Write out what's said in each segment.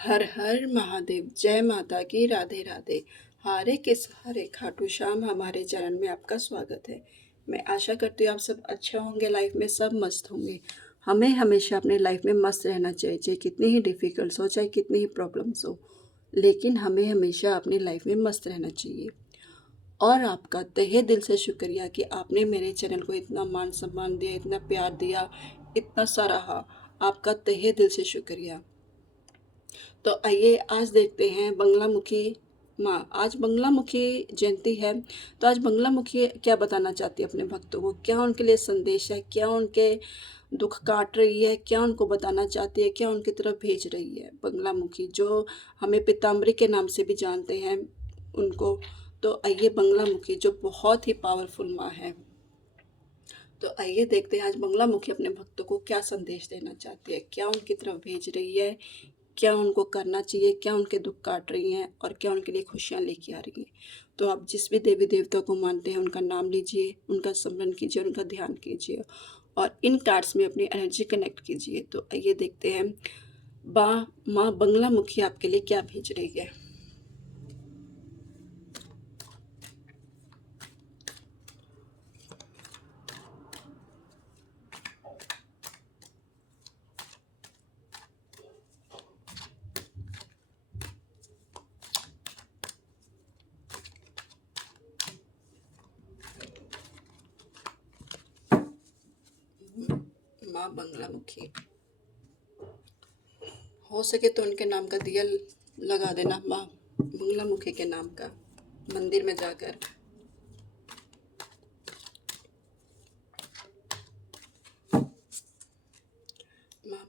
हर हर महादेव। जय माता की। राधे राधे। हारे के सहारे खाटू श्याम हमारे चरण में आपका स्वागत है। मैं आशा करती हूँ आप सब अच्छे होंगे, लाइफ में सब मस्त होंगे। हमें हमेशा अपने लाइफ में मस्त रहना चाहिए, चाहे कितनी ही डिफ़िकल्ट्स हो, चाहे कितनी ही प्रॉब्लम्स हो, लेकिन हमें हमेशा अपनी लाइफ में मस्त रहना चाहिए। और आपका तहे दिल से शुक्रिया कि आपने मेरे चैनल को इतना मान सम्मान दिया, इतना प्यार दिया, इतना सराहा। आपका तहे दिल से शुक्रिया। तो आइए आज देखते हैं बंगलामुखी माँ। आज बंगलामुखी जयंती है, तो आज बंगलामुखी क्या बताना चाहती है अपने भक्तों को, क्या उनके लिए संदेश है, क्या उनके दुख काट रही है, क्या उनको बताना चाहती है, क्या उनकी तरफ भेज रही है बंगलामुखी, जो हमें पीताम्बरी के नाम से भी जानते हैं उनको। तो आइए बंगलामुखी जो बहुत ही पावरफुल माँ है, तो आइए देखते हैं आज बंगलामुखी अपने भक्तों को क्या संदेश देना चाहती है, क्या उनकी तरफ भेज रही है, क्या उनको करना चाहिए, क्या उनके दुख काट रही हैं और क्या उनके लिए खुशियाँ लेके आ रही हैं। तो आप जिस भी देवी देवता को मानते हैं उनका नाम लीजिए, उनका स्मरण कीजिए, उनका ध्यान कीजिए और इन कार्ड्स में अपनी एनर्जी कनेक्ट कीजिए। तो आइए देखते हैं माँ बंगलामुखी आपके लिए क्या भेज रही है। माँ बंगलामुखी, हो सके तो उनके नाम का दिया लगा देना, माँ बंगलामुखी के नाम का, मंदिर में जाकर। माँ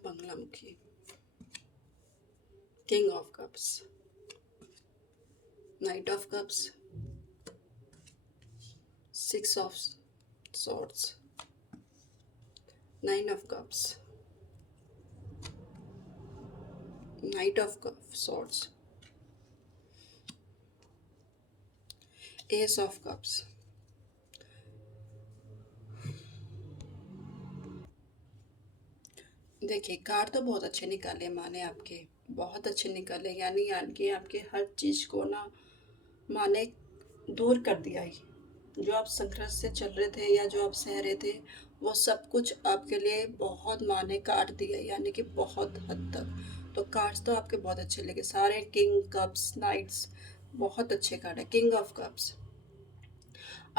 Baglamukhi, king of cups, night of cups, six of swords, nine of cups, knight of swords, ace of cups। देखिए कार्ड तो बहुत अच्छे निकाले माँ ने आपके, बहुत अच्छे निकाले, यानी आपके हर चीज़ को ना माँ ने दूर कर दिया ही। जो आप संघर्ष से चल रहे थे या जो आप सह रहे थे, वो सब कुछ आपके लिए बहुत माँ ने काट दिया, यानी कि बहुत हद तक। तो कार्ड्स तो आपके बहुत अच्छे लगे सारे, किंग कप्स, नाइट्स, बहुत अच्छे कार्ड है। किंग ऑफ कप्स,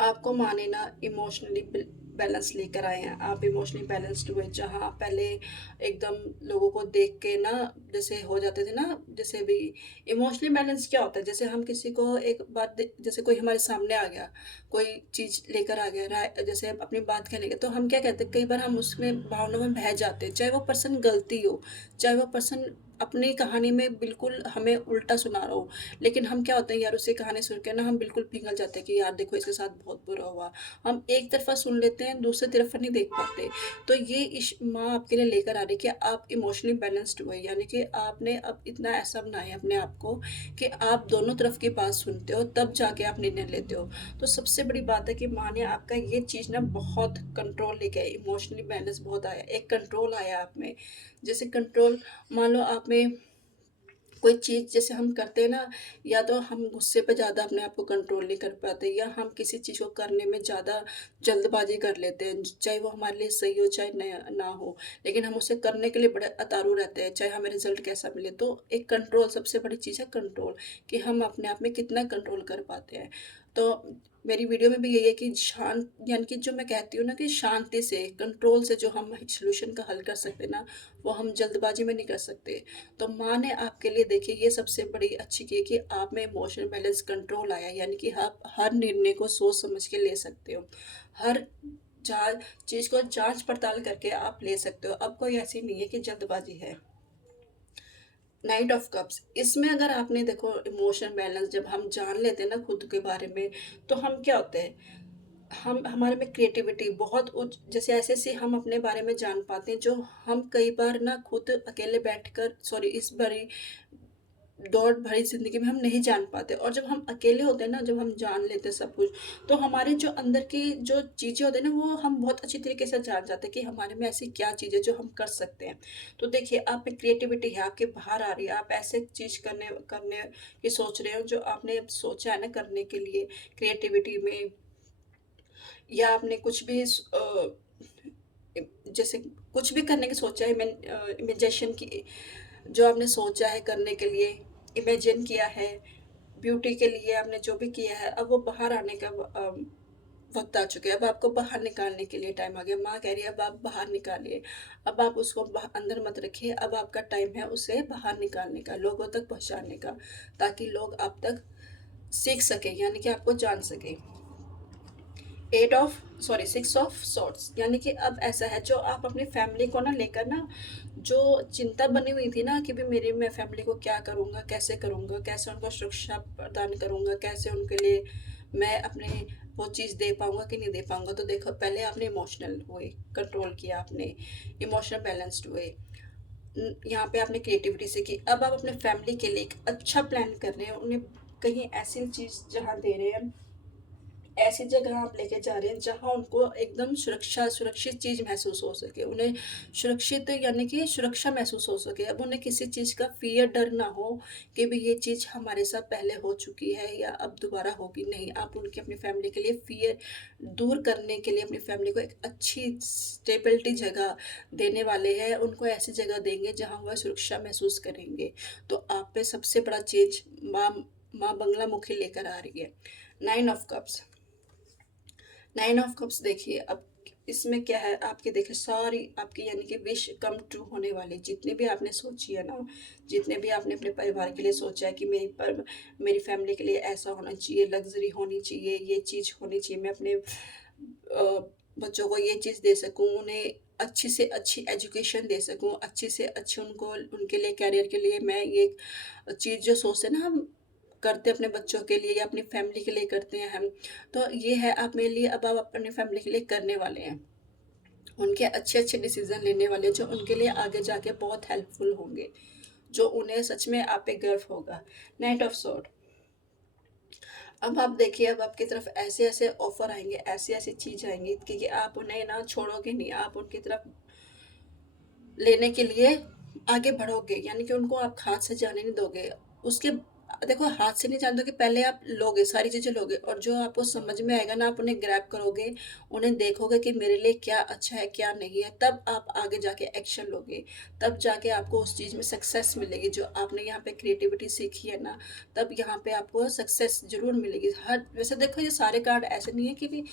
आपको माने ना इमोशनली बैलेंस लेकर आए हैं, आप इमोशनली बैलेंस्ड हुए। जहाँ पहले एकदम लोगों को देख के ना जैसे हो जाते थे ना, जैसे भी इमोशनली बैलेंस क्या होता है, जैसे हम किसी को एक बात जैसे कोई हमारे सामने आ गया, कोई चीज़ लेकर आ गया राय, जैसे अपनी बात कहने के, तो हम क्या कहते हैं, कई बार हम उसमें भावनाओं में बह जाते हैं, चाहे वो पर्सन गलती हो, चाहे वो पर्सन अपनी कहानी में बिल्कुल हमें उल्टा सुना रहा हो, लेकिन हम क्या होते हैं यार, उसकी कहानी सुन के ना हम बिल्कुल पिघल जाते हैं कि यार देखो इसके साथ बहुत बुरा हुआ। हम एक तरफ़ा सुन लेते हैं, दूसरी तरफ नहीं देख पाते। तो ये माँ आपके लिए लेकर आ रही है कि आप इमोशनली बैलेंस्ड हुए, यानी कि आपने अब इतना ऐसा बनाया अपने आप को कि आप दोनों तरफ की बात सुनते हो, तब जाके आप निर्णय लेते हो। तो सबसे बड़ी बात है कि माँ ने आपका ये चीज़ ना बहुत कंट्रोल लेके आई, इमोशनली बैलेंस बहुत आया, एक कंट्रोल आया आप में। जैसे कंट्रोल, मान लो आप में कोई चीज़ जैसे हम करते हैं ना, या तो हम गुस्से पे ज़्यादा अपने आप को कंट्रोल नहीं कर पाते, या हम किसी चीज़ को करने में ज़्यादा जल्दबाजी कर लेते हैं, चाहे वो हमारे लिए सही हो चाहे ना हो, लेकिन हम उसे करने के लिए बड़े अतारू रहते हैं, चाहे हमें रिजल्ट कैसा मिले। तो एक कंट्रोल, सबसे बड़ी चीज़ है कंट्रोल, कि हम अपने आप में कितना कंट्रोल कर पाते हैं। तो मेरी वीडियो में भी यही है कि शांत, यानी कि जो मैं कहती हूँ ना कि शांति से, कंट्रोल से जो हम सॉल्यूशन का हल कर सकते हैं ना, वो हम जल्दबाजी में नहीं कर सकते। तो माँ ने आपके लिए देखिए ये सबसे बड़ी अच्छी की है कि आप में इमोशनल बैलेंस कंट्रोल आया, यानी कि आप हर निर्णय को सोच समझ के ले सकते हो, हर चीज़ को जांच पड़ताल करके आप ले सकते हो। अब कोई ऐसी नहीं है कि जल्दबाजी है। नाइट ऑफ कप्स, इसमें अगर आपने देखो इमोशन बैलेंस, जब हम जान लेते हैं ना खुद के बारे में, तो हम क्या होते हैं, हम हमारे में क्रिएटिविटी बहुत उच्च, जैसे ऐसे ऐसे हम अपने बारे में जान पाते हैं जो हम कई बार ना खुद अकेले बैठकर, सॉरी इस बारी दौड़ भरी ज़िंदगी में हम नहीं जान पाते, और जब हम अकेले होते हैं ना, जब हम जान लेते हैं सब कुछ, तो हमारे जो अंदर की जो चीज़ें होती हैं ना, वो हम बहुत अच्छी तरीके से जान जाते हैं कि हमारे में ऐसी क्या चीज़ है जो हम कर सकते हैं। तो देखिए, आप में क्रिएटिविटी है, आपके बाहर आ रही है, आप ऐसे चीज़ करने करने की सोच रहे हो जो आपने अब सोचा है ना करने के लिए, क्रिएटिविटी में, या आपने कुछ भी जैसे कुछ भी करने की सोचा है, इमेजिनेशन की, जो आपने सोचा है करने के लिए, इमेजिन किया है, ब्यूटी के लिए आपने जो भी किया है, अब वो बाहर आने का वक़्त आ चुका है। अब आपको बाहर निकालने के लिए टाइम आ गया। माँ कह रही है अब आप बाहर निकालिए। अब आप उसको अंदर मत रखिए, अब आपका टाइम है उसे बाहर निकालने का, लोगों तक पहुँचाने का, ताकि लोग आप तक सीख सकें, यानी कि आपको जान सकें। Eight of sorry 6 of swords, यानी कि अब ऐसा है, जो आप अपनी फैमिली को ना लेकर ना, जो चिंता बनी हुई थी ना कि भी मेरी मैं फैमिली को क्या करूँगा, कैसे उनको सुरक्षा प्रदान करूँगा, कैसे उनके लिए मैं अपने वो चीज़ दे पाऊँगा कि नहीं दे पाऊँगा। तो देखो, पहले आपने इमोशनल हुए, कंट्रोल किया आपने, इमोशनल बैलेंस्ड हुए। यहाँ पे आपने क्रिएटिविटी सीखी। अब आप अपने फैमिली के लिए एक अच्छा प्लान कर रहे हैं, उन्हें कहीं ऐसी चीज़ जहाँ दे रहे हैं, ऐसी जगह आप लेके जा रहे हैं जहाँ उनको एकदम सुरक्षित चीज़ महसूस हो सके, उन्हें सुरक्षित यानी कि सुरक्षा महसूस हो सके। अब उन्हें किसी चीज़ का फ़ियर, डर ना हो कि भई ये चीज़ हमारे साथ पहले हो चुकी है या अब दोबारा होगी, नहीं। आप उनकी अपनी फ़ैमिली के लिए फ़ियर दूर करने के लिए अपनी फ़ैमिली को एक अच्छी स्टेबिलिटी जगह देने वाले हैं। उनको ऐसी जगह देंगे जहाँ वह सुरक्षा महसूस करेंगे। तो आप पे सबसे बड़ा चेंज माँ बंगलामुखी लेकर आ रही है। 9 ऑफ कप्स। 9 ऑफ कप्स देखिए, अब इसमें क्या है, आपकी देखिए सारी आपकी यानी कि विश कम ट्रू होने वाली, जितनी भी आपने सोची है ना, जितने भी आपने अपने परिवार के लिए सोचा है कि मेरी फैमिली के लिए ऐसा होना चाहिए, लग्ज़री होनी चाहिए, ये चीज़ होनी चाहिए, मैं अपने बच्चों को ये चीज़ दे सकूँ, उन्हें अच्छी से अच्छी एजुकेशन दे सकूँ, अच्छी से अच्छी उनको उनके लिए करियर के लिए मैं ये चीज़ जो सोचते हैं ना हम करते हैं अपने बच्चों के लिए या अपनी फैमिली के लिए करते हैं हम, तो ये है आप मेरे लिए, अब आप अपनी फैमिली के लिए करने वाले हैं। उनके अच्छे-अच्छे डिसीज़न लेने वाले हैं जो उनके लिए आगे जाके बहुत हेल्पफुल होंगे, जो उन्हें सच में आप पे गर्व होगा। नाइट ऑफ सॉर्ड, अब आप देखिए, अब आपकी तरफ ऐसे-ऐसे ऑफ़र आएँगे, ऐसी-ऐसी चीज़ आएँगी कि आप उन्हें ना छोड़ोगे नहीं, आप उनकी तरफ लेने के लिए आगे बढ़ोगे, यानी कि उनको आप हाथ से जाने नहीं दोगे। उसके देखो, हाथ से नहीं जाने दोगे, पहले आप लोगे, सारी चीज़ें लोगे, और जो आपको समझ में आएगा ना, आप उन्हें ग्रैब करोगे, उन्हें देखोगे कि मेरे लिए क्या अच्छा है, क्या नहीं है, तब आप आगे जाके एक्शन लोगे। तब जाके आपको उस चीज़ में सक्सेस मिलेगी, जो आपने यहाँ पे क्रिएटिविटी सीखी है ना, तब यहाँ पे आपको सक्सेस ज़रूर मिलेगी। हर वैसे देखो, ये सारे कार्ड ऐसे नहीं है कि भी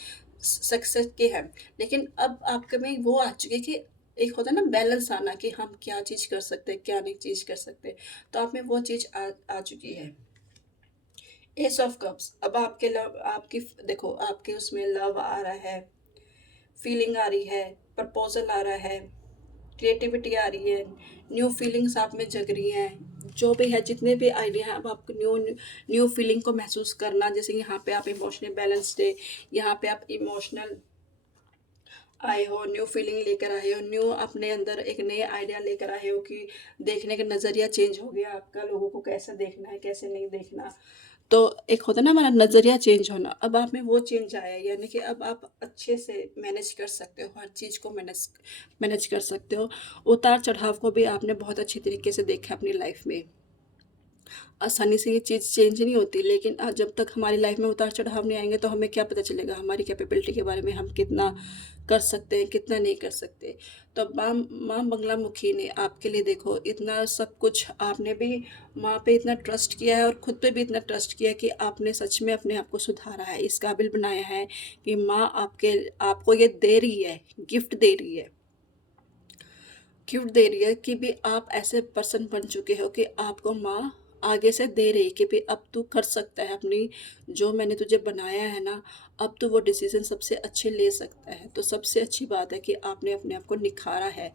सक्सेस के हैं, लेकिन अब आपके में वो आ चुकी है कि एक होता है ना बैलेंस आना, कि हम क्या चीज़ कर सकते हैं, क्या नहीं चीज़ कर सकते। तो आप में वो चीज़ आ चुकी है। एस ऑफ कप्स, अब आपके लव आपकी देखो, आपके उसमें लव आ रहा है, फीलिंग आ रही है, प्रपोज़ल आ रहा है, क्रिएटिविटी आ रही है, न्यू फीलिंग्स आप में जग रही हैं। जो भी है, जितने भी आइडिया हैं, अब आपको न्यू न्यू फीलिंग को महसूस करना, जैसे यहाँ पे आप इमोशनल बैलेंस्ड है, यहाँ पे आप इमोशनल आए हो, न्यू फीलिंग लेकर आए हो, न्यू अपने अंदर एक नए आइडिया लेकर आए हो कि देखने का नज़रिया चेंज हो गया आपका, लोगों को कैसे देखना है, कैसे नहीं देखना। तो एक होता है ना हमारा नज़रिया चेंज होना, अब आप में वो चेंज आया है, यानी कि अब आप अच्छे से मैनेज कर सकते हो, हर चीज़ को मैनेज मैनेज कर सकते हो। उतार-चढ़ाव को भी आपने बहुत अच्छी तरीके से देखा अपनी लाइफ़ में। आसानी से ये चीज़ चेंज नहीं होती, लेकिन जब तक हमारी लाइफ में उतार-चढ़ाव नहीं आएँगे, तो हमें क्या पता चलेगा हमारी कैपेबिलिटी के बारे में, हम कितना कर सकते हैं, कितना नहीं कर सकते। तो माँ बंगलामुखी ने आपके लिए देखो इतना सब कुछ, आपने भी माँ पे इतना ट्रस्ट किया है और खुद पे भी इतना ट्रस्ट किया है कि आपने सच में अपने आप को सुधारा है, इस काबिल बनाया है कि माँ आपको ये दे रही है, गिफ्ट दे रही है कि भी आप ऐसे पर्सन बन चुके हो कि आपको माँ आगे से दे रही है कि भी अब तू कर सकता है अपनी, जो मैंने तुझे बनाया है ना, अब तू वो डिसीज़न सबसे अच्छे ले सकता है। तो सबसे अच्छी बात है कि आपने अपने आप को निखारा है,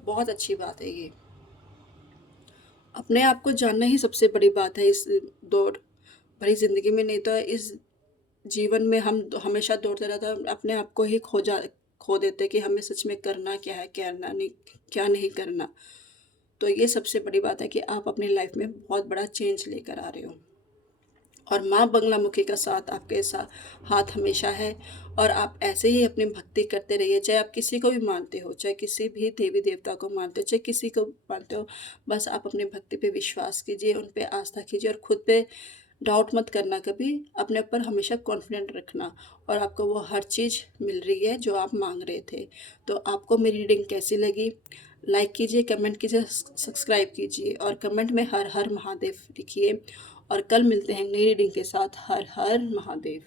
बहुत अच्छी बात है ये। अपने आप को जानना ही सबसे बड़ी बात है इस दौड़ भरी ज़िंदगी में, नहीं तो इस जीवन में हम हमेशा दौड़ते रहते हैं, अपने आप को ही खो देते हैं कि हमें सच में करना क्या है, क्या नहीं करना। तो ये सबसे बड़ी बात है कि आप अपनी लाइफ में बहुत बड़ा चेंज लेकर आ रहे हो। और माँ बगलामुखी का साथ आपके साथ हाथ हमेशा है। और आप ऐसे ही अपनी भक्ति करते रहिए, चाहे आप किसी को भी मानते हो, चाहे किसी भी देवी देवता को मानते हो, चाहे किसी को मानते हो, बस आप अपनी भक्ति पे विश्वास कीजिए, उन पे आस्था कीजिए और खुद पे डाउट मत करना कभी। अपने ऊपर हमेशा कॉन्फिडेंट रखना और आपको वो हर चीज़ मिल रही है जो आप मांग रहे थे। तो आपको मेरी रीडिंग कैसी लगी, लाइक कीजिए, कमेंट कीजिए, सब्सक्राइब कीजिए और कमेंट में हर हर महादेव लिखिए। और कल मिलते हैं नई रीडिंग के साथ। हर हर महादेव।